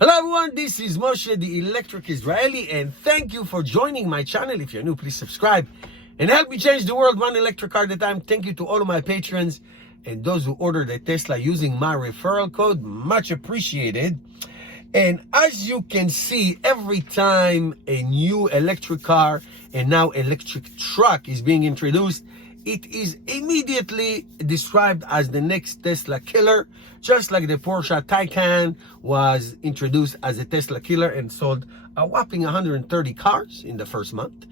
Hello everyone, this is Moshe, the Electric Israeli, and thank you for joining my channel. If you're new, please subscribe and help me change the world one electric car at a time. Thank you to all of my patrons and those who ordered a Tesla using my referral code. Much appreciated. And as you can see, every time a new electric car and now electric truck is being introduced, it is immediately described as the next Tesla killer, just like the Porsche Taycan was introduced as a Tesla killer and sold a whopping 130 cars in the first month.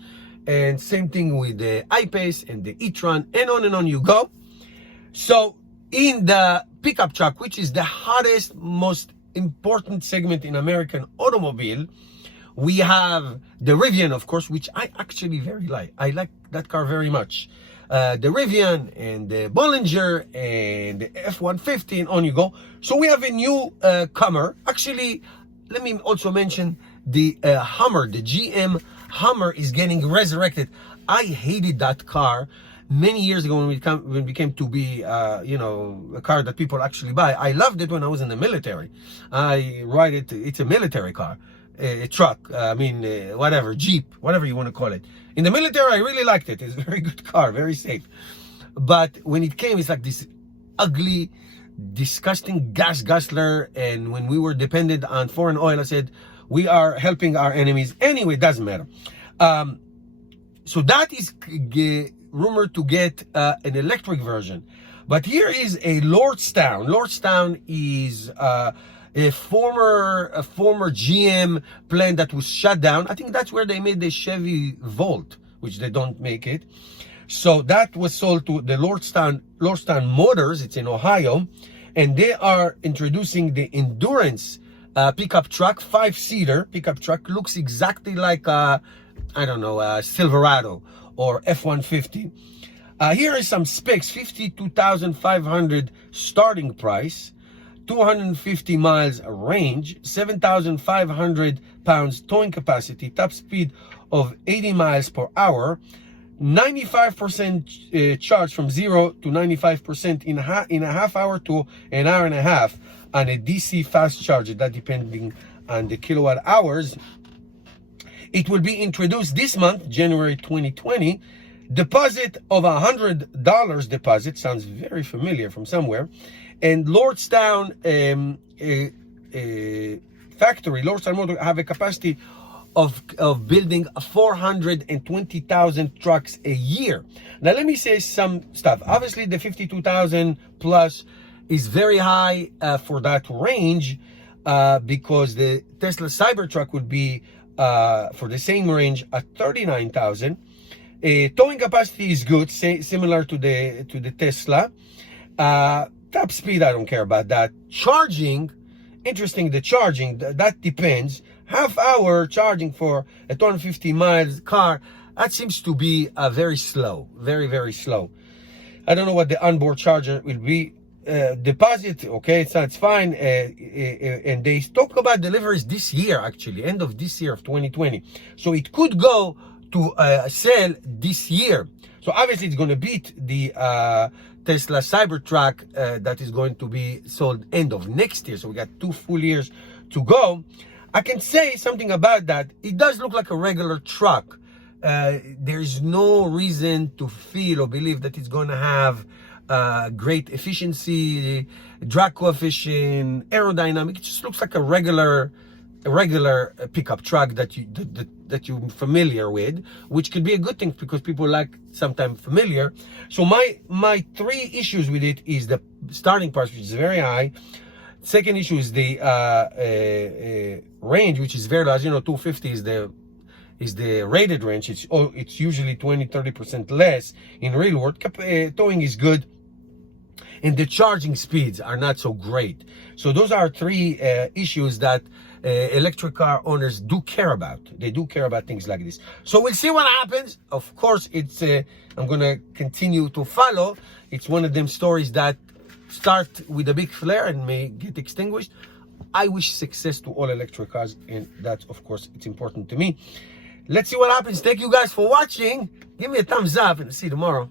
And same thing with the I-Pace and the e-tron, and on you go. So in the pickup truck, which is the hottest, most important segment in American automobile, we have the Rivian, of course, which I actually very like. I like that car very much. The Rivian and the Bollinger and the F-150, and on you go. So we have a new comer. Actually, let me also mention the Hummer. The GM Hummer is getting resurrected. I hated that car many years ago when it became to be, a car that people actually buy. I loved it when I was in the military. I ride it. It's a military car. A truck, whatever, Jeep, whatever you want to call it. In the military, I really liked it. It's a very good car, very safe. But when it came, it's like this ugly, disgusting gas guzzler. And when we were dependent on foreign oil, I said, we are helping our enemies. Anyway, it doesn't matter. So that is rumored to get an electric version. But here is a Lordstown. Lordstown is a former GM plant that was shut down. I think that's where they made the Chevy Volt, which they don't make it. So that was sold to the Lordstown Motors. It's in Ohio, and they are introducing the Endurance pickup truck, 5-seater pickup truck. Looks exactly like a Silverado or F-150. Here is some specs: $52,500 starting price. 250 miles range, 7,500 pounds towing capacity, top speed of 80 miles per hour, 95% charge from 0 to 95% in a half hour to an hour and a half, and a DC fast charger, that depending on the kilowatt hours. It will be introduced this month, January 2020. Deposit of $100 deposit, sounds very familiar from somewhere. And Lordstown factory, Lordstown Motor, have a capacity of building 420,000 trucks a year. Now let me say some stuff. Obviously the 52,000 plus is very high for that range, because the Tesla Cybertruck would be for the same range at 39,000. Towing capacity is good, similar to the Tesla. Top speed, I don't care about that. Charging, interesting, the charging, that depends. Half hour charging for a 250 miles car, that seems to be very slow, very, very slow. I don't know what the onboard charger will be. Deposit, okay, so it's fine. And they talk about deliveries this year, actually, end of this year of 2020. So it could go to sell this year. So obviously it's going to beat the Tesla Cybertruck that is going to be sold end of next year. So we got 2 full years to go. I can say something about that. It does look like a regular truck. There is no reason to feel or believe that it's going to have great efficiency, drag coefficient, aerodynamic. It just looks like a regular pickup truck that you're familiar with, which could be a good thing because people like sometimes familiar. So my 3 issues with it is the starting price, which is very high. Second issue is the range, which is very large. 250 is the rated range. It's usually 20-30% less in real world. Towing is good, and the charging speeds are not so great. So those are 3 issues that electric car owners do care about. They do care about things like this. So we'll see what happens. Of course, I'm gonna continue to follow. It's one of them stories that start with a big flare and may get extinguished. I wish success to all electric cars, and that's, of course, it's important to me. Let's see what happens. Thank you guys for watching. Give me a thumbs up, and see you tomorrow.